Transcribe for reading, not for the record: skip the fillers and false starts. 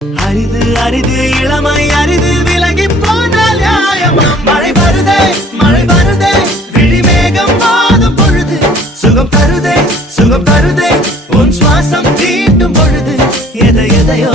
அரிது அரிது இளமை அரிது விலகி போனால் நியாயமா? மழை வருதே விழிமேகம் வாதும் பொழுது சுகம் தருதே உன் சுவாசம் தீட்டும் பொழுது எதையோ